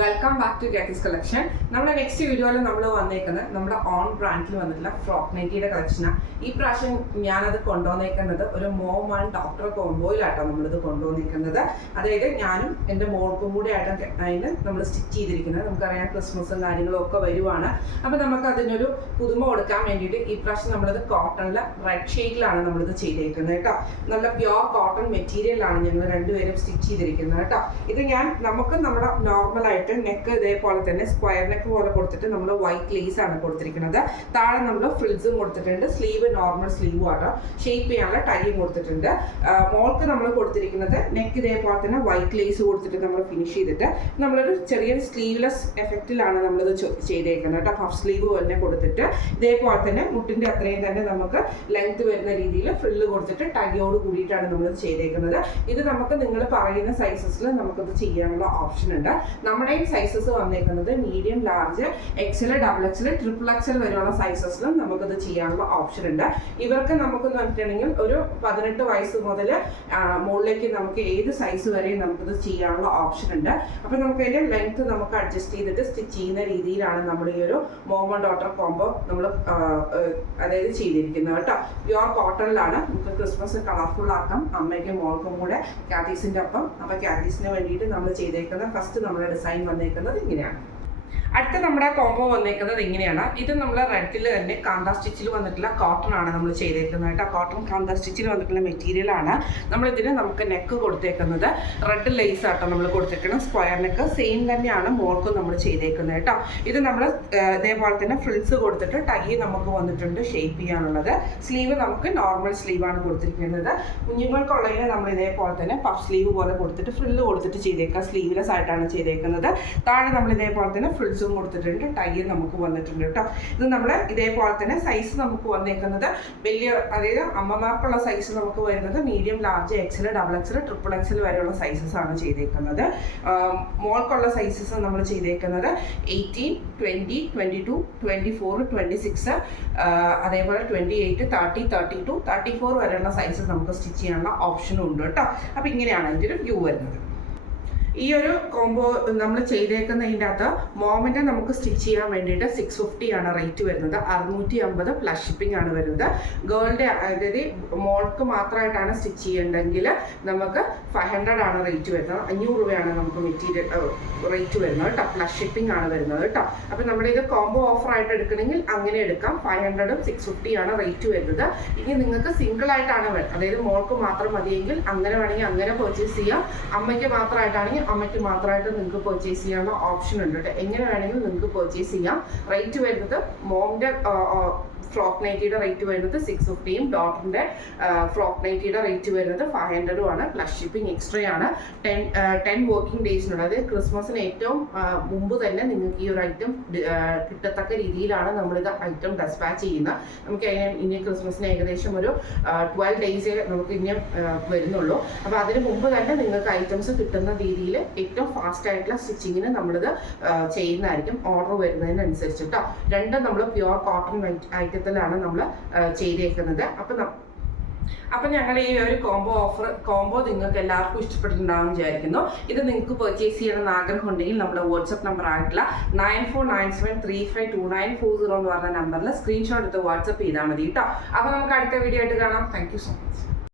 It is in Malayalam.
Welcome back to Katie's collection. നമ്മുടെ നെക്സ്റ്റ് വീഡിയോയിൽ നമ്മൾ വന്നേക്കുന്നത് നമ്മുടെ ഓൺ ബ്രാൻഡിൽ വന്നിട്ടുള്ള ഫ്രോക്ക് നൈറ്റിയുടെ കളക്ഷനാണ്. ഈ പ്രാവശ്യം ഞാനത് കൊണ്ടുവന്നേക്കുന്നത് ഒരു മോം ആൻഡ് ഡോക്ടർ കോംബോയിലായിട്ടോ നമ്മളിത് കൊണ്ടുവന്നേക്കുന്നത്. അതായത് ഞാനും എൻ്റെ മോൾക്കും കൂടെ ആയിട്ട് അതിന് നമ്മൾ സ്റ്റിച്ച് ചെയ്തിരിക്കുന്നത്. നമുക്കറിയാം ക്രിസ്മസും കാര്യങ്ങളും ഒക്കെ വരുവാണ്. അപ്പോൾ നമുക്ക് അതിനൊരു പുതുമ കൊടുക്കാൻ വേണ്ടിയിട്ട് ഈ പ്രാവശ്യം നമ്മളിത് കോട്ടണിൽ റെഡ് ഷെയ്ഡിലാണ് നമ്മളിത് ചെയ്തേക്കുന്നത് കേട്ടോ. നല്ല പ്യുവർ കോട്ടൺ മെറ്റീരിയലാണ് ഞങ്ങൾ രണ്ടുപേരും സ്റ്റിച്ച് ചെയ്തിരിക്കുന്നത് കേട്ടോ. ഇത് നമുക്ക് നമ്മുടെ നോർമലായിട്ട് നെക്ക് ഇതേപോലെ തന്നെ സ്ക്വയർ നെക്ക് പോലെ കൊടുത്തിട്ട് നമ്മൾ വൈറ്റ് ലേസ് ആണ് കൊടുത്തിരിക്കുന്നത്. താഴെ നമ്മൾ ഫ്രിൽസും കൊടുത്തിട്ടുണ്ട്. സ്ലീവ് നോർമൽ സ്ലീവും ആട്ടോ. ഷേപ്പ് ചെയ്യാനുള്ള ടൈയും കൊടുത്തിട്ടുണ്ട്. മോൾക്ക് നമ്മൾ കൊടുത്തിരിക്കുന്നത് നെക്ക് ഇതേപോലെ തന്നെ വൈറ്റ് ലേസ് കൊടുത്തിട്ട് നമ്മൾ ഫിനിഷ് ചെയ്തിട്ട് നമ്മളൊരു ചെറിയ സ്ലീവ്ലെസ് എഫക്റ്റിലാണ് നമ്മളിത് ചെയ്തേക്കുന്നത് കേട്ടോ. പഫ് സ്ലീവ് തന്നെ കൊടുത്തിട്ട് ഇതേപോലെ തന്നെ മുട്ടിൻ്റെ അത്രയും തന്നെ നമുക്ക് ലെങ്ത് വരുന്ന രീതിയിൽ ഫ്രില്ല് കൊടുത്തിട്ട് ടൈയോട് കൂടിയിട്ടാണ് നമ്മളിത് ചെയ്തേക്കുന്നത്. ഇത് നമുക്ക് നിങ്ങൾ പറയുന്ന സൈസസിൽ നമുക്കിത് ചെയ്യാനുള്ള ഓപ്ഷൻ ഉണ്ട്. നമ്മുടെ സൈസസ് വന്നേക്കുന്നത് medium, large, XL, double XL, triple XL വരെയുള്ള സൈസസിലും നമുക്കിത് ചെയ്യാനുള്ള ഓപ്ഷൻ ഉണ്ട്. ഇവർക്ക് നമുക്ക് പറഞ്ഞിട്ടുണ്ടെങ്കിൽ ഒരു 18 വയസ്സ് മുതൽ മുകളിലേക്ക് നമുക്ക് ഏത് സൈസ് വരെയും നമുക്കിത് ചെയ്യാനുള്ള ഓപ്ഷൻ ഉണ്ട്. അപ്പോൾ നമുക്ക് അതിൻ്റെ ലെങ്ത് നമുക്ക് അഡ്ജസ്റ്റ് ചെയ്തിട്ട് സ്റ്റിച്ച് ചെയ്യുന്ന രീതിയിലാണ് നമ്മൾ ഈ ഒരു മോം ആൻഡ് ഡോട്ടർ കോംബോ നമ്മൾ അതായത് ചെയ്തിരിക്കുന്നത് കേട്ടോ. പ്യുവർ കോട്ടണിലാണ്. നമുക്ക് ക്രിസ്മസ് കളർഫുൾ ആക്കാം അമ്മയ്ക്കും മോൾക്കും കൂടെ കാറ്റീസിൻ്റെ ഒപ്പം. അപ്പോൾ കാറ്റീസിന് വേണ്ടിയിട്ട് നമ്മൾ ചെയ്തേക്കുന്ന ഫസ്റ്റ് നമ്മുടെ ഡിസൈൻ വന്നേക്കുന്നത് ഇങ്ങനെയാണ്. അടുത്ത നമ്മുടെ കോംബോ വന്നേക്കുന്നത് ഇങ്ങനെയാണ്. ഇത് നമ്മൾ റെഡിൽ തന്നെ കാന്ത സ്റ്റിച്ചിൽ വന്നിട്ടുള്ള കോട്ടൺ ആണ് നമ്മൾ ചെയ്തേക്കുന്നത് കേട്ടോ. കോട്ടൺ കാന്ത സ്റ്റിച്ചിൽ വന്നിട്ടുള്ള മെറ്റീരിയലാണ്. നമ്മളിതിന് നമുക്ക് നെക്ക് കൊടുത്തേക്കുന്നത് റെഡ് ലേസ് ആട്ടോ നമ്മൾ കൊടുത്തേക്കുന്നത്. സ്ക്വയർ നെക്ക് സെയിം തന്നെയാണ് മോൾക്കും നമ്മൾ ചെയ്തേക്കുന്നത് കേട്ടോ. ഇത് നമ്മൾ ഇതേപോലെ തന്നെ ഫ്രിൽസ് കൊടുത്തിട്ട് ടൈ നമുക്ക് വന്നിട്ടുണ്ട് ഷേപ്പ് ചെയ്യാനുള്ളത്. സ്ലീവ് നമുക്ക് നോർമൽ സ്ലീവാണ് കൊടുത്തിരിക്കുന്നത്. കുഞ്ഞുങ്ങൾക്കുള്ളതിന് നമ്മൾ ഇതേപോലെ തന്നെ പഫ് സ്ലീവ് പോലെ കൊടുത്തിട്ട് ഫ്രില്ല് കൊടുത്തിട്ട് ചെയ്തേക്കുക. സ്ലീവ്ലെസ് ആയിട്ടാണ് ചെയ്തേക്കുന്നത്. താഴെ നമ്മൾ ഇതേപോലെ തന്നെ ഫ്രിൽസും കൊടുത്തിട്ടുണ്ട്. ടൈ നമുക്ക് വന്നിട്ടുണ്ട് കേട്ടോ. ഇത് നമ്മൾ ഇതേപോലെ തന്നെ സൈസ് നമുക്ക് വന്നേക്കുന്നത് വലിയ, അതായത് അമ്മമാർക്കുള്ള സൈസ് നമുക്ക് വരുന്നത് medium, large, XL, double XL, triple XL വരെയുള്ള സൈസസ് ആണ് ചെയ്തേക്കുന്നത്. മോൾക്കുള്ള സൈസസ് നമ്മൾ ചെയ്തേക്കുന്നത് 18, 20, 22, 24, 26, അതേപോലെ 28, 30, 32, 34 വരെയുള്ള സൈസസ് നമുക്ക് സ്റ്റിച്ച് ചെയ്യാനുള്ള ഓപ്ഷനും ഉണ്ട് കേട്ടോ. അപ്പോൾ ഇങ്ങനെയാണ് ഇതിൻ്റെ ഒരു വ്യൂ വരുന്നത്. ഈ ഒരു കോംബോ നമ്മൾ ചെയ്തേക്കുന്നതിൻ്റെ അകത്ത് മോമിൻ്റെ നമുക്ക് സ്റ്റിച്ച് ചെയ്യാൻ വേണ്ടിയിട്ട് 650 ആണ് റേറ്റ് വരുന്നത്. 650 പ്ലസ് ഷിപ്പിംഗ് ആണ് വരുന്നത്. ഗേളിൻ്റെ അതായത് മോൾക്ക് മാത്രമായിട്ടാണ് സ്റ്റിച്ച് ചെയ്യേണ്ടതെങ്കിൽ നമുക്ക് 500 ആണ് റേറ്റ് വരുന്നത്. 500 രൂപയാണ് നമുക്ക് മെറ്റീരിയൽ റേറ്റ് വരുന്നത് കേട്ടോ. പ്ലസ് ഷിപ്പിംഗ് ആണ് വരുന്നത് കേട്ടോ. അപ്പോൾ നമ്മുടെ ഇത് കോംബോ ഓഫറായിട്ട് എടുക്കണമെങ്കിൽ അങ്ങനെ എടുക്കാം. 500ഉം 650 ആണ് റേറ്റ് വരുന്നത്. ഇനി നിങ്ങൾക്ക് സിംഗിൾ ആയിട്ടാണ് അതായത് മോൾക്ക് മാത്രം മതിയെങ്കിൽ അങ്ങനെ വേണമെങ്കിൽ അങ്ങനെ പർച്ചേസ് ചെയ്യാം. അമ്മയ്ക്ക് മാത്രമായിട്ടാണെങ്കിൽ അമ്മയ്ക്ക് മാത്രമായിട്ട് നിങ്ങൾക്ക് പർച്ചേസ് ചെയ്യാനുള്ള ഓപ്ഷൻ ഉണ്ട് കേട്ടോ. എങ്ങനെ വേണമെങ്കിലും നിങ്ങൾക്ക് പർച്ചേസ് ചെയ്യാം. റേറ്റ് വരുന്നത് മോമിൻ്റെ ഫ്രോക്ക് നൈറ്റിയുടെ റേറ്റ് വരുന്നത് 650ഉം ഡോട്ടറിൻ്റെ ഫ്രോക്ക് നൈറ്റിയുടെ റേറ്റ് വരുന്നത് 500ഉം ആണ്. പ്ലസ് ഷിപ്പിംഗ് എക്സ്ട്രാ ആണ്. 10 വർക്കിംഗ് ഡേയ്സിനുണ്ട്. അതായത് ക്രിസ്മസിന് ഏറ്റവും മുമ്പ് തന്നെ നിങ്ങൾക്ക് ഈ ഒരു ഐറ്റം കിട്ടത്തക്ക രീതിയിലാണ് നമ്മളിത് ഐറ്റം ഡെസ്പാച്ച് ചെയ്യുന്നത്. നമുക്ക് ഇനി ക്രിസ്മസിന് ഏകദേശം ഒരു 12 ഡേയ്സേ നമുക്ക് ഇനി വരുന്നുള്ളൂ. അപ്പോൾ അതിന് മുമ്പ് തന്നെ നിങ്ങൾക്ക് ഐറ്റംസ് കിട്ടുന്ന രീതിയിൽ ഏറ്റവും ഫാസ്റ്റ് ആയിട്ടുള്ള സ്റ്റിച്ചിങ്ങിന് നമ്മളിത് ചെയ്യുന്നതായിരിക്കും ഓർഡർ വരുന്നതിനനുസരിച്ച് കേട്ടോ. രണ്ടും നമ്മൾ പ്യുവർ കോട്ടൺ ഐറ്റത്തിലാണ് നമ്മൾ ചെയ്തേക്കുന്നത്. അപ്പം ഞങ്ങൾ ഈ ഒരു കോംബോ നിങ്ങൾക്ക് എല്ലാവർക്കും ഇഷ്ടപ്പെട്ടിട്ടുണ്ടാകും വിചാരിക്കുന്നു. ഇത് നിങ്ങൾക്ക് പർച്ചേസ് ചെയ്യണമെന്ന് ആഗ്രഹം ഉണ്ടെങ്കിൽ നമ്മുടെ വാട്സപ്പ് നമ്പർ ആയിട്ടുള്ള 9497352940 എന്ന് പറഞ്ഞ നമ്പറിൽ സ്ക്രീൻഷോട്ട് എടുത്ത് വാട്സപ്പ് ചെയ്താൽ മതി കേട്ടോ. അപ്പോൾ നമുക്ക് അടുത്ത വീഡിയോ ആയിട്ട് കാണാം. Thank you so much.